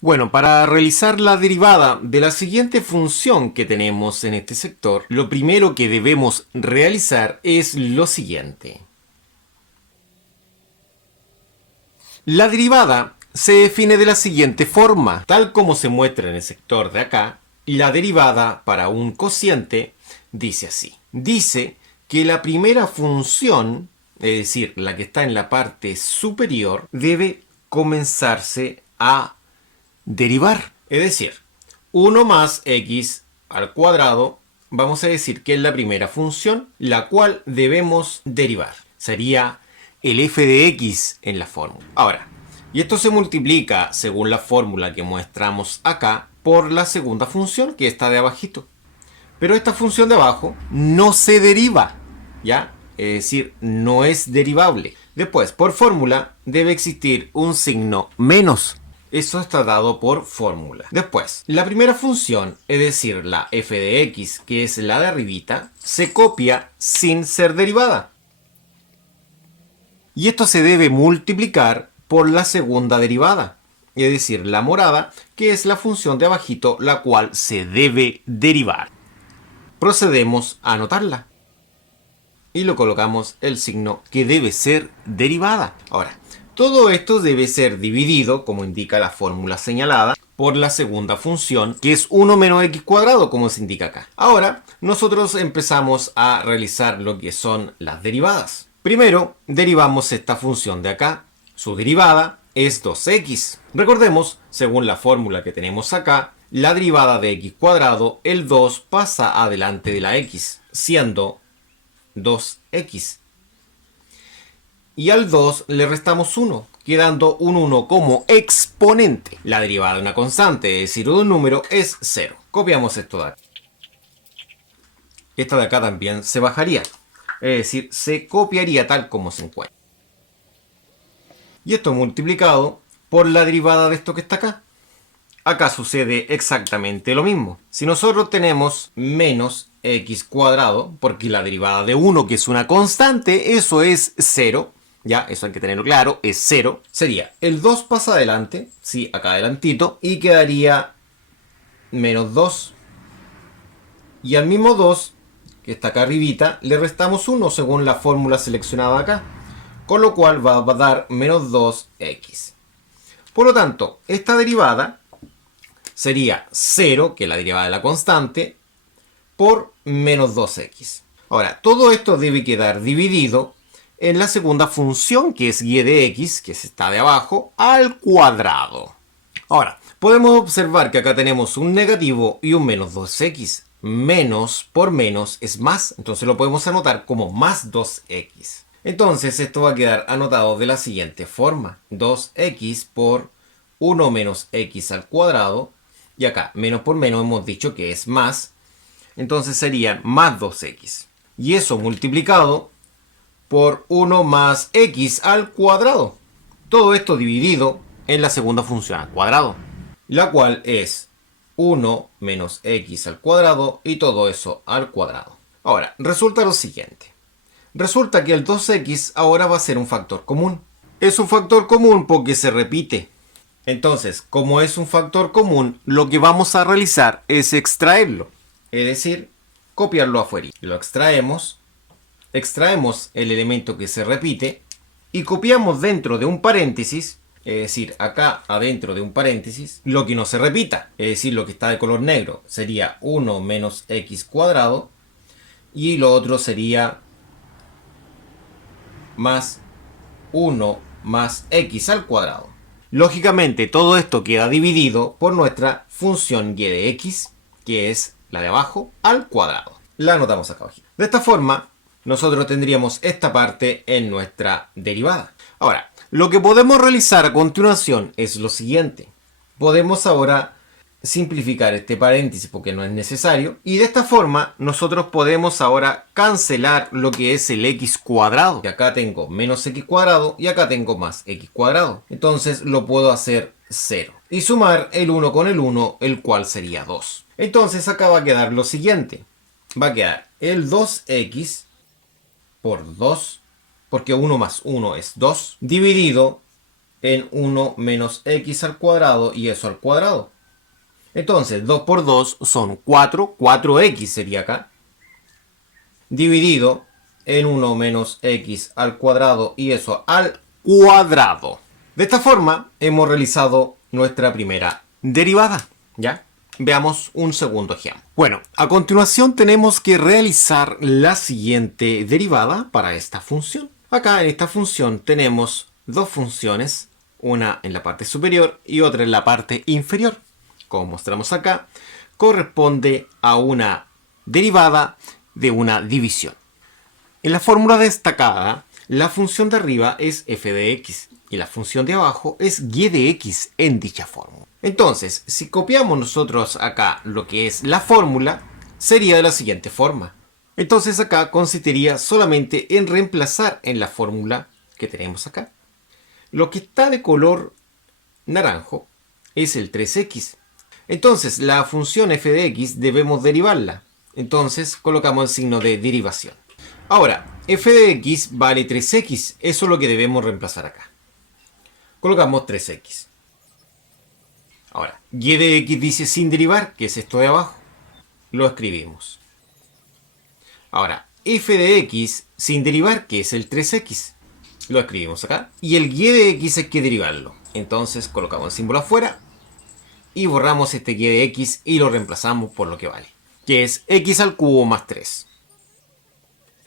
Bueno, para realizar la derivada de la siguiente función que tenemos en este sector, lo primero que debemos realizar es lo siguiente. La derivada se define de la siguiente forma, tal como se muestra en el sector de acá. La derivada para un cociente dice así. Dice que la primera función, es decir, la que está en la parte superior, debe comenzarse a derivar. Es decir, 1 más x al cuadrado, vamos a decir que es la primera función, la cual debemos derivar. Sería el f de x en la fórmula. Ahora, y esto se multiplica, según la fórmula que mostramos acá, por la segunda función, que está de abajito. Pero esta función de abajo no se deriva, ¿ya? Es decir, no es derivable. Después, por fórmula, debe existir un signo menos. Eso está dado por fórmula. Después, la primera función, es decir, la f de x, que es la de arribita, se copia sin ser derivada. Y esto se debe multiplicar por la segunda derivada, es decir, la morada, que es la función de abajito, la cual se debe derivar. Procedemos a anotarla. Y lo colocamos el signo que debe ser derivada. Ahora, todo esto debe ser dividido, como indica la fórmula señalada, por la segunda función, que es 1 menos x cuadrado, como se indica acá. Ahora, nosotros empezamos a realizar lo que son las derivadas. Primero, derivamos esta función de acá. Su derivada es 2x. Recordemos, según la fórmula que tenemos acá, la derivada de x cuadrado, el 2 pasa adelante de la x, siendo 2x. Y al 2 le restamos 1, quedando un 1 como exponente. La derivada de una constante, es decir, de un número, es 0. Copiamos esto de acá. Esta de acá también se bajaría. Es decir, se copiaría tal como se encuentra. Y esto multiplicado por la derivada de esto que está acá. Acá sucede exactamente lo mismo. Si nosotros tenemos menos x cuadrado, porque la derivada de 1, que es una constante, eso es 0. Ya, eso hay que tenerlo claro, es 0. Sería el 2 pasa adelante, sí, acá adelantito, y quedaría menos 2. Y al mismo 2, que está acá arribita, le restamos 1 según la fórmula seleccionada acá. Con lo cual va a dar menos 2x. Por lo tanto, esta derivada sería 0, que es la derivada de la constante, por menos 2x. Ahora, todo esto debe quedar dividido en la segunda función, que es y de x, que está de abajo, al cuadrado. Ahora, podemos observar que acá tenemos un negativo y un menos 2x. Menos por menos es más, entonces lo podemos anotar como más 2x. Entonces esto va a quedar anotado de la siguiente forma. 2x por 1 menos x al cuadrado. Y acá, menos por menos hemos dicho que es más. Entonces serían más 2x. Y eso multiplicado por 1 más x al cuadrado. Todo esto dividido en la segunda función al cuadrado. La cual es 1 menos x al cuadrado y todo eso al cuadrado. Ahora, resulta lo siguiente. Resulta que el 2x ahora va a ser un factor común. Es un factor común porque se repite. Entonces, como es un factor común, lo que vamos a realizar es extraerlo. Es decir, copiarlo afuera. Lo extraemos el elemento que se repite y copiamos dentro de un paréntesis, es decir, acá adentro de un paréntesis, lo que no se repita. Es decir, lo que está de color negro sería 1 menos x cuadrado y lo otro sería más 1 más x al cuadrado. Lógicamente todo esto queda dividido por nuestra función y de x, que es la de abajo, al cuadrado. La anotamos acá abajo. De esta forma, nosotros tendríamos esta parte en nuestra derivada. Ahora, lo que podemos realizar a continuación es lo siguiente. Podemos ahora simplificar este paréntesis porque no es necesario. Y de esta forma nosotros podemos ahora cancelar lo que es el x cuadrado. Y acá tengo menos x cuadrado y acá tengo más x cuadrado. Entonces lo puedo hacer 0. Y sumar el 1 con el 1, el cual sería 2. Entonces acá va a quedar lo siguiente. Va a quedar el 2x por 2 porque 1 más 1 es 2, dividido en 1 menos x al cuadrado y eso al cuadrado. Entonces 2 por 2 son 4, 4x sería acá, dividido en 1 menos x al cuadrado y eso al cuadrado. De esta forma hemos realizado nuestra primera derivada, ¿ya? Veamos un segundo ejemplo. Bueno, a continuación tenemos que realizar la siguiente derivada para esta función. Acá en esta función tenemos dos funciones, una en la parte superior y otra en la parte inferior. Como mostramos acá, corresponde a una derivada de una división. En la fórmula destacada, la función de arriba es f de x y la función de abajo es y de x en dicha fórmula. Entonces, si copiamos nosotros acá lo que es la fórmula, sería de la siguiente forma. Entonces acá consistiría solamente en reemplazar en la fórmula que tenemos acá. Lo que está de color naranjo es el 3x. Entonces la función f de x debemos derivarla. Entonces colocamos el signo de derivación. Ahora, f de x vale 3x. Eso es lo que debemos reemplazar acá. Colocamos 3x. Ahora, y de x dice sin derivar, que es esto de abajo. Lo escribimos. Ahora, f de x sin derivar, que es el 3x. Lo escribimos acá. Y el y de x hay que derivarlo. Entonces colocamos el símbolo afuera. Y borramos este y de x y lo reemplazamos por lo que vale. Que es x al cubo más 3.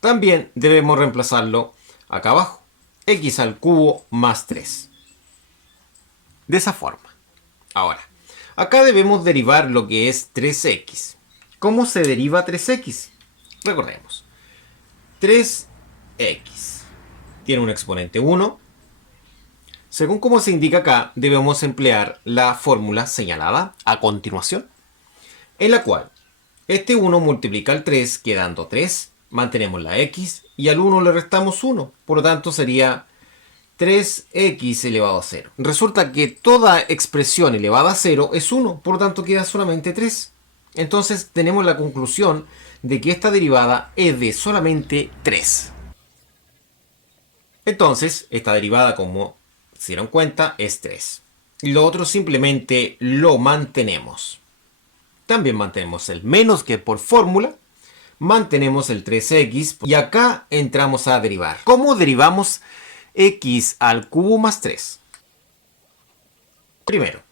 También debemos reemplazarlo acá abajo. X al cubo más 3. De esa forma. Ahora, acá debemos derivar lo que es 3x. ¿Cómo se deriva 3x? Recordemos. 3x tiene un exponente 1. Según como se indica acá, debemos emplear la fórmula señalada a continuación, en la cual este 1 multiplica al 3, quedando 3, mantenemos la x, y al 1 le restamos 1, por lo tanto sería 3x elevado a 0. Resulta que toda expresión elevada a 0 es 1, por lo tanto queda solamente 3. Entonces tenemos la conclusión de que esta derivada es de solamente 3. Entonces, esta derivada, como se dieron cuenta, es 3. Y lo otro simplemente lo mantenemos. También mantenemos el menos que por fórmula. Mantenemos el 3x y acá entramos a derivar. ¿Cómo derivamos x al cubo más 3? Primero,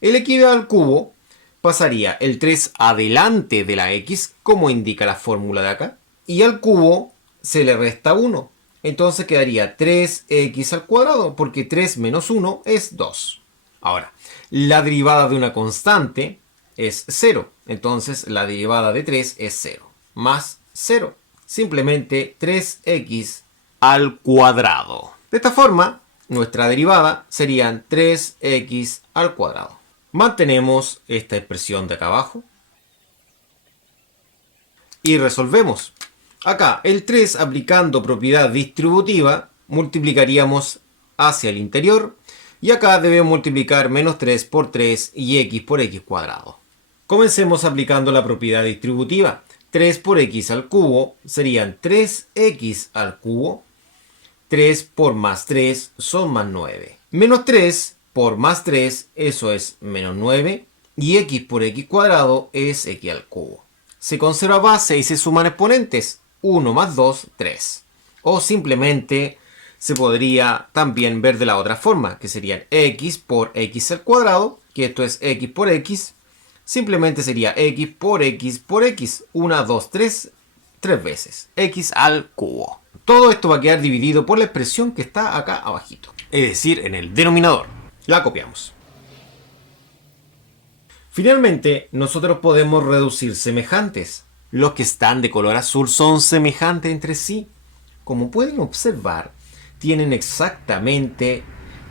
el x al cubo pasaría el 3 adelante de la x, como indica la fórmula de acá. Y al cubo se le resta 1. Entonces quedaría 3x al cuadrado, porque 3 menos 1 es 2. Ahora, la derivada de una constante es 0. Entonces la derivada de 3 es 0. Más 0. Simplemente 3x al cuadrado. De esta forma, nuestra derivada serían 3x al cuadrado. Mantenemos esta expresión de acá abajo. Y resolvemos. Acá, el 3 aplicando propiedad distributiva, multiplicaríamos hacia el interior. Y acá debemos multiplicar menos 3 por 3 y x por x cuadrado. Comencemos aplicando la propiedad distributiva. 3 por x al cubo serían 3x al cubo. 3 por más 3 son más 9. Menos 3 por más 3, eso es menos 9. Y x por x cuadrado es x al cubo. Se conserva base y se suman exponentes. 1 más 2, 3. O simplemente se podría también ver de la otra forma, que serían x por x al cuadrado, que esto es x por x. Simplemente sería x por x por x. 1, 2, 3, 3 veces. X al cubo. Todo esto va a quedar dividido por la expresión que está acá abajito. Es decir, en el denominador. La copiamos. Finalmente, nosotros podemos reducir semejantes. Los que están de color azul son semejantes entre sí. Como pueden observar, tienen exactamente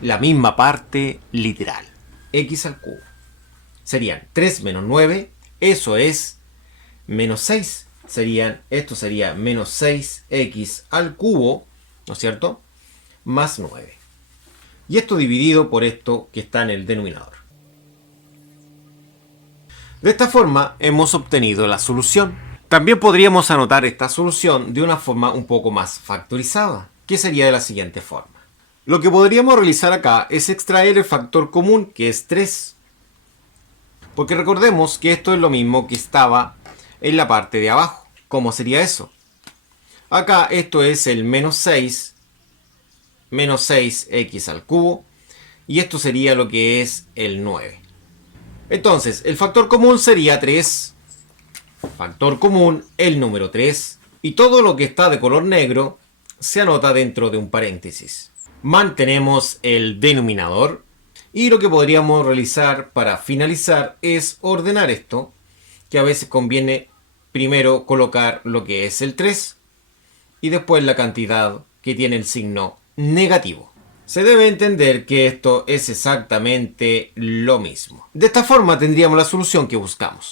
la misma parte literal. X al cubo. Serían 3 menos 9, eso es menos 6. Esto sería menos 6x al cubo, ¿no es cierto? Más 9. Y esto dividido por esto que está en el denominador. De esta forma hemos obtenido la solución. También podríamos anotar esta solución de una forma un poco más factorizada, que sería de la siguiente forma. Lo que podríamos realizar acá es extraer el factor común, que es 3. Porque recordemos que esto es lo mismo que estaba en la parte de abajo. ¿Cómo sería eso? Acá esto es el menos 6x al cubo, y esto sería lo que es el 9. Entonces, el factor común sería 3, factor común, el número 3, y todo lo que está de color negro se anota dentro de un paréntesis. Mantenemos el denominador, y lo que podríamos realizar para finalizar es ordenar esto, que a veces conviene primero colocar lo que es el 3 y después la cantidad que tiene el signo negativo. Se debe entender que esto es exactamente lo mismo. De esta forma tendríamos la solución que buscamos.